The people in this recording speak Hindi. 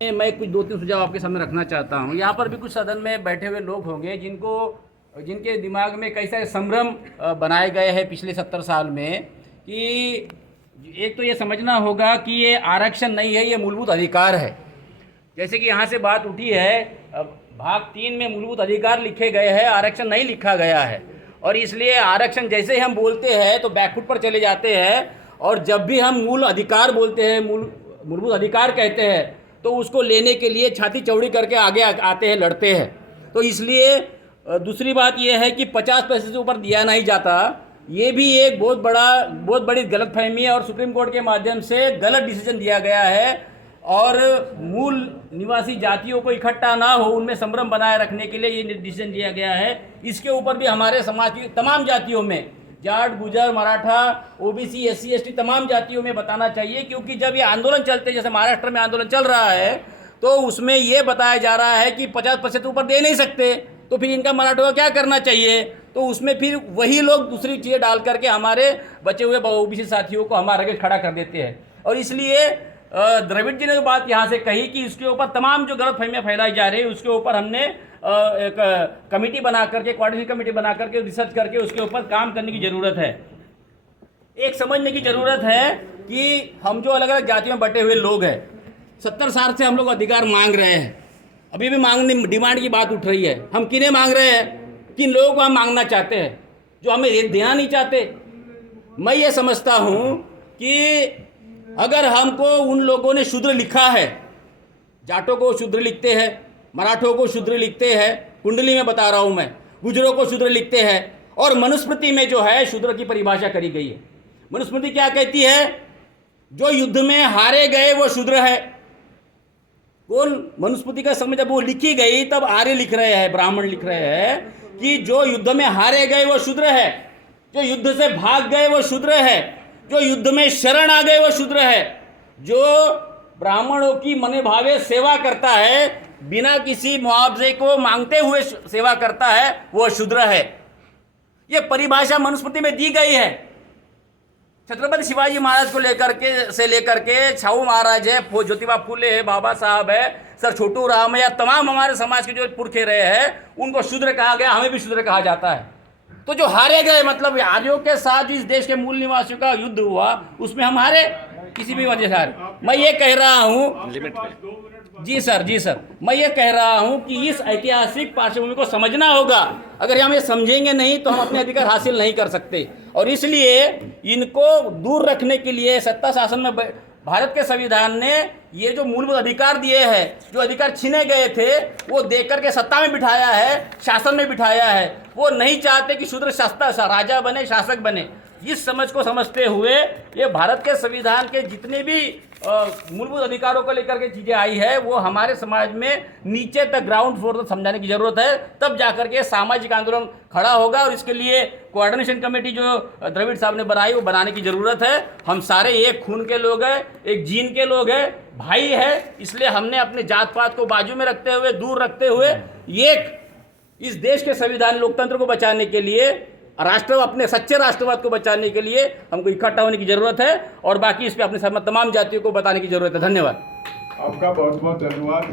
मैं कुछ 2-3 सुझाव आपके सामने रखना चाहता हूँ। यहाँ पर भी कुछ सदन में बैठे हुए लोग होंगे जिनके दिमाग में कई सारे संभ्रम बनाए गए हैं पिछले 70 साल में कि एक तो ये समझना होगा कि ये आरक्षण नहीं है, ये मूलभूत अधिकार है। जैसे कि यहाँ से बात उठी है, भाग 3 में मूलभूत अधिकार लिखे गए हैं, आरक्षण नहीं लिखा गया है। और इसलिए आरक्षण जैसे ही हम बोलते हैं तो बैकफुट पर चले जाते हैं, और जब भी हम मूल अधिकार बोलते हैं, मूलभूत अधिकार कहते हैं, तो उसको लेने के लिए छाती चौड़ी करके आगे आते हैं, लड़ते हैं। तो इसलिए दूसरी बात यह है कि 50 पैसे से ऊपर दिया नहीं जाता, ये भी एक बहुत बड़ी गलतफहमी है और सुप्रीम कोर्ट के माध्यम से गलत डिसीजन दिया गया है। और मूल निवासी जातियों को इकट्ठा ना हो, उनमें संभ्रम बनाए रखने के लिए ये डिसीजन दिया गया है। इसके ऊपर भी हमारे समाज की तमाम जातियों में, जाट, गुजर, मराठा, ओबीसी, एससी, एसटी, तमाम जातियों में बताना चाहिए, क्योंकि जब ये आंदोलन चलते, जैसे महाराष्ट्र में आंदोलन चल रहा है, तो उसमें ये बताया जा रहा है कि 50% ऊपर दे नहीं सकते, तो फिर इनका मराठों का क्या करना चाहिए। तो उसमें फिर वही लोग दूसरी चीज़ें डाल करके हमारे बचे हुए ओबीसी साथियों को हमारे आगे खड़ा कर देते हैं। और इसलिए द्रविड़ जी ने जो बात यहाँ से कही कि इसके ऊपर तमाम जो गलतफहमियाँ फैलाई जा रही है, उसके ऊपर हमने एक कमेटी बना करके, कोऑर्डिनेशन कमेटी बना करके, रिसर्च करके उसके ऊपर काम करने की ज़रूरत है। एक समझने की ज़रूरत है कि हम जो अलग अलग जातियों में बटे हुए लोग हैं, 70 साल से हम लोग अधिकार मांग रहे हैं, अभी भी मांगने डिमांड की बात उठ रही है। हम किन्हें मांग रहे हैं? किन लोगों को हम मांगना चाहते हैं जो हमें देना नहीं चाहते। मैं ये समझता हूँ कि अगर हमको उन लोगों ने शूद्र लिखा है, जाटों को शूद्र लिखते हैं, मराठों को शूद्र लिखते हैं, कुंडली में बता रहा हूँ मैं, गुजरों को शूद्र लिखते हैं, और मनुस्मृति में जो है शूद्र की परिभाषा करी गई है। मनुस्मृति क्या कहती है? जो युद्ध में हारे गए वो शूद्र है। कौन? मनुस्मृति का समय जब वो लिखी गई तब आर्य लिख रहे हैं, ब्राह्मण लिख रहे हैं कि जो युद्ध में हारे गए वो शूद्र है, जो युद्ध से भाग गए वो शूद्र है, जो युद्ध में शरण आ गए वो शूद्र है, जो ब्राह्मणों की मनोभावे सेवा करता है, बिना किसी मुआवजे को मांगते हुए सेवा करता है, वो शूद्र है। ये परिभाषा मनुस्मृति में दी गई है। छत्रपति शिवाजी महाराज को लेकर के छाऊ महाराज है, ज्योतिबा फूले है, बाबा साहब है, सर छोटू राम है, या तमाम हमारे समाज के जो पुरखे रहे हैं, उनको शूद्र कहा गया, हमें भी शूद्र कहा जाता है। तो जो हारे गए, मतलब आर्यों के साथ जो इस देश के मूल निवासियों का युद्ध हुआ, उसमें हम हारे, किसी भी वजह से हारे। मैं ये कह रहा हूँ, जी सर, मैं ये कह रहा हूँ कि इस ऐतिहासिक पार्श्वभूमि को समझना होगा। अगर हम ये समझेंगे नहीं तो हम अपने अधिकार हासिल नहीं कर सकते। और इसलिए इनको दूर रखने के लिए सत्ता शासन में भारत के संविधान ने ये जो मूलभूत अधिकार दिए हैं, जो अधिकार छीने गए थे, वो देकर के सत्ता में बिठाया है, शासन में बिठाया है। वो नहीं चाहते कि शूद्र राजा बने, शासक बने। इस समझ को समझते हुए ये भारत के संविधान के जितने भी मूलभूत अधिकारों को लेकर के चीज़ें आई है, वो हमारे समाज में नीचे तक, ग्राउंड फ्लोर तक समझाने की ज़रूरत है। तब जाकर के सामाजिक आंदोलन खड़ा होगा। और इसके लिए कोऑर्डिनेशन कमेटी जो द्रविड़ साहब ने बनाई, वो बनाने की ज़रूरत है। हम सारे एक खून के लोग हैं, एक जीन के लोग हैं, भाई है। इसलिए हमने अपने जात पात को बाजू में रखते हुए, दूर रखते हुए, एक इस देश के संविधान लोकतंत्र को बचाने के लिए, अपने सच्चे राष्ट्रवाद को बचाने के लिए हमको इकट्ठा होने की जरूरत है। और बाकी इस पे अपने तमाम जातियों को बताने की जरूरत है। धन्यवाद। आपका बहुत बहुत धन्यवाद।